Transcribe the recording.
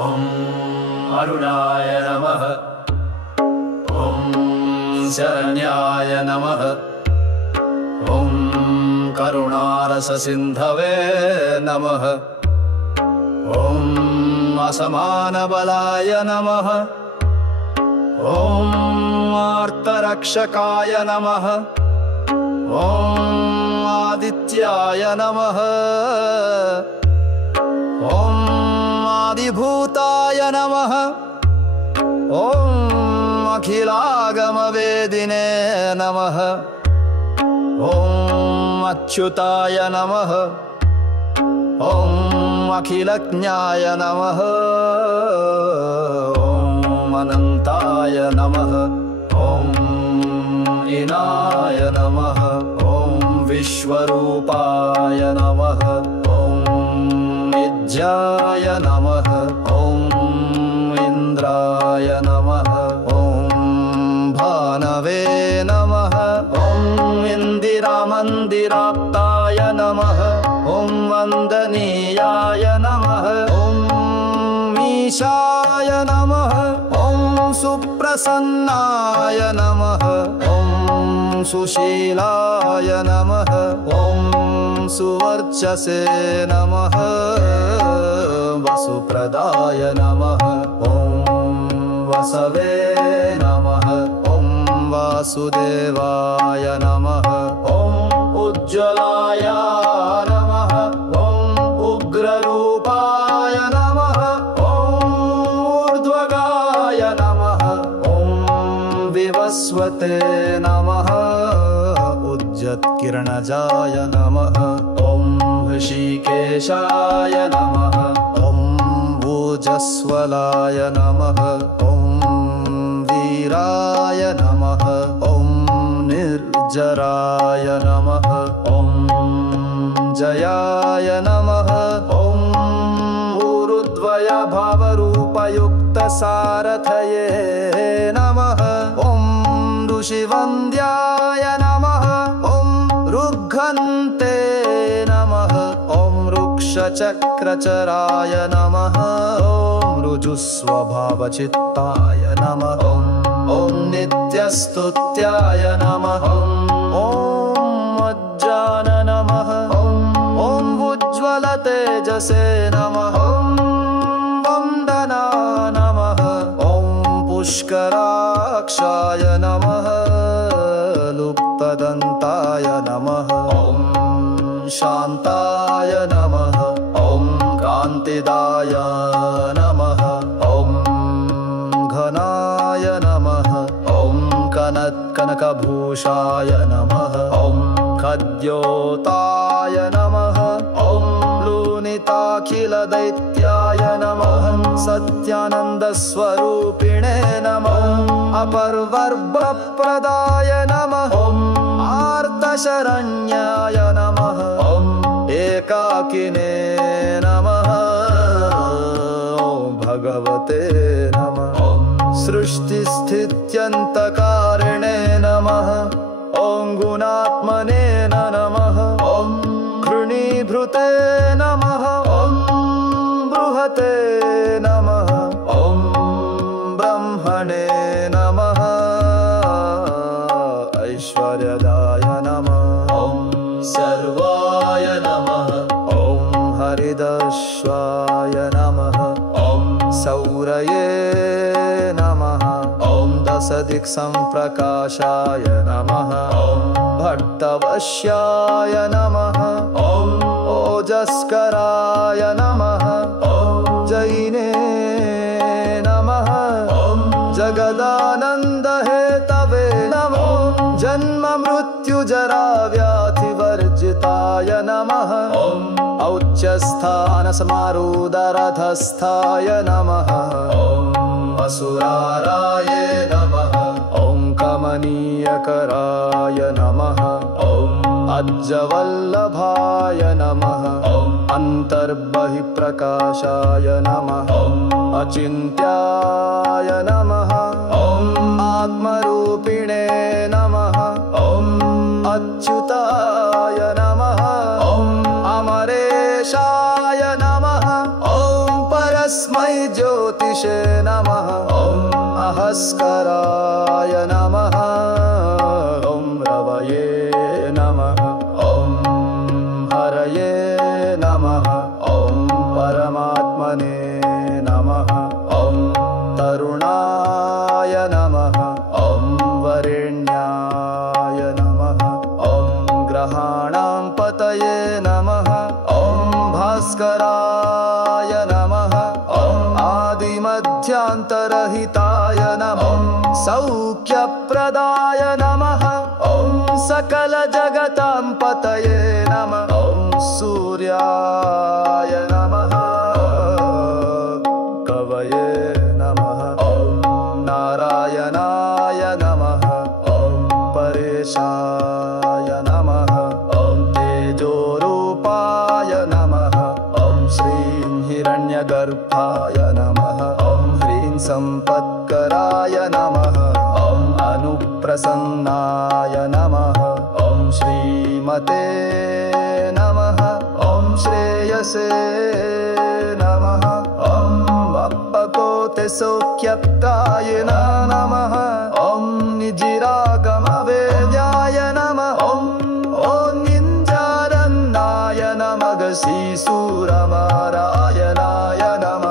ॐ अरुणाय नमः। ॐ शरण्याय नमः। ॐ करुणारससिन्धवे नमः। ॐ असमानबलाय नमः। ॐ आर्तरक्षकाय नमः। ॐ आदित्याय नमः। ॐ आदिभूताय नमः। ॐ अखिलागमवेदिने नमः। ॐ अच्युताय नमः। ॐ अखिलज्ञाय नमः। ॐ अनन्ताय नमः। ॐ इनाय नमः। ॐ विश्वरूपाय नमः। ॐ नित्याय नमः। ॐ इन्द्राय नमः। ॐ भानवे नमः। ॐ इन्दिरामन्दिराप्ताय नमः। ॐ वन्दनीयाय नमः। ॐ ईशाय नमः। ॐ सुप्रसन्नाय नमः। ॐ सुशीलाय नमः। ॐ सुवर्चसे नमः। वसुप्रदाय नमः। ॐ वसवे नमः। ॐ वासुदेवाय नमः। ॐ उज्ज्वलाय नमः। ॐ उग्ररूपाय नमः। ॐ ऊर्ध्वगाय नमः। ॐ विवस्वते नमः। उज्जत्किरणजाय नमः। ॐ ऋषिकेशाय नमः। ॐ ओजस्वलाय नमः। ॐ वीराय नमः। ॐ निर्जराय नमः। ॐ जयाय नमः। ॐ ऊरुद्वय भावरूपयुक्तसारथये नमः। ॐ ऋषिवन्द्याय नमः। ॐ ऋग्घन्ते नमः। ॐ वृक्षचक्रचराय नमः। ॐ ऋजुस्वभावचित्ताय नमः। ॐ नित्यस्तुत्याय नमः। ॐ मज्जान नमः। ॐ उज्ज्वलतेजसे नमः। ॐ वन्दना नमः। ॐ पुष्कराक्षाय नमः। लुप्तदन्ताय नमः। ॐ शान्ताय नमः। ॐ कान्तिदाय नमः। ॐ घनाय नमः। ॐ कनकभूषाय नमः। ॐ खद्योताय नमः। ॐ लूनिताखिलदैत्याय नमः। सत्यानन्दस्वरूपिणे नमः। अपर्वर्भप्रदाय नमः। ॐ आर्तशरण्याय नमः। ॐ एकाकिने नमः। ॐ भगवते नमः। ॐ सृष्टिस्थित्यन्तकारिणे नमः। ॐ गुणात्मने नमः। ॐ कृणीभृते नमः। ॐ बृहते नमः। ॐ ब्रह्मणे नमः। ऐश्वर्यदाय नमः। ॐ सर्वाय नमः। ॐ हरिदस्वाय नमः। ॐ सौरये नमः। ॐ दशदिक्संप्रकाशाय नमः। ॐ भट्टवश्याय नमः। ॐ ओजस्कराय नमः। ॐ जैने नमः। ॐ जगदानन्दहेतवे नमः। जन्म मृत्युजरा व्याधिवर्जिताय नमः। ॐ औच्चस्थानसमारूढरथस्थाय नमः। ॐ असुराराय नमः। ॐ कमनीयकराय नमः। ॐ अज्जवल्लभाय नमः। ॐ अन्तर्बहिप्रकाशाय नमः। ॐ अचिन्त्याय नमः। ॐ आत्मरूपिणे नमः। ॐ अच्युताय नमः। ॐ अमरेशाय नमः। ॐ परस्मै ज्योतिषे ऋषे नमः ॐ अहस्कराय नमः ॐ रवये नमः ॐ हरये नमः ॐ परमात्मने नमः ॐ तरुणाय नमः ॐ वरेण्याय नमः ॐ ग्रहाणां पतये नमः ॐ भास्कराय नमः ॐ आदिमध्यान्तरहिताय नमः सौख्यप्रदाय नमः ॐ सकलजगतां पतये नमः ॐ सूर्याय नमः कवये नमः ॐ नारायणाय नमः ॐ परेशाय नमः ॐ तेजोरूपाय नमः ॐ श्रीं हिरण्यगर्भाय नमः ॐ ह्रीं सम्पत्कराय नमः ॐ अनुप्रसन्नाय नमः ॐ श्रीमते नमः ॐ श्रेयसे नमः ॐ अप्पकोते सौख्यप्रायिणे नमः ॐ निजिरागमवेद्याय नमः ॐ निञ्जारन्नाय नमः श्रीसूरमारायणाय नमः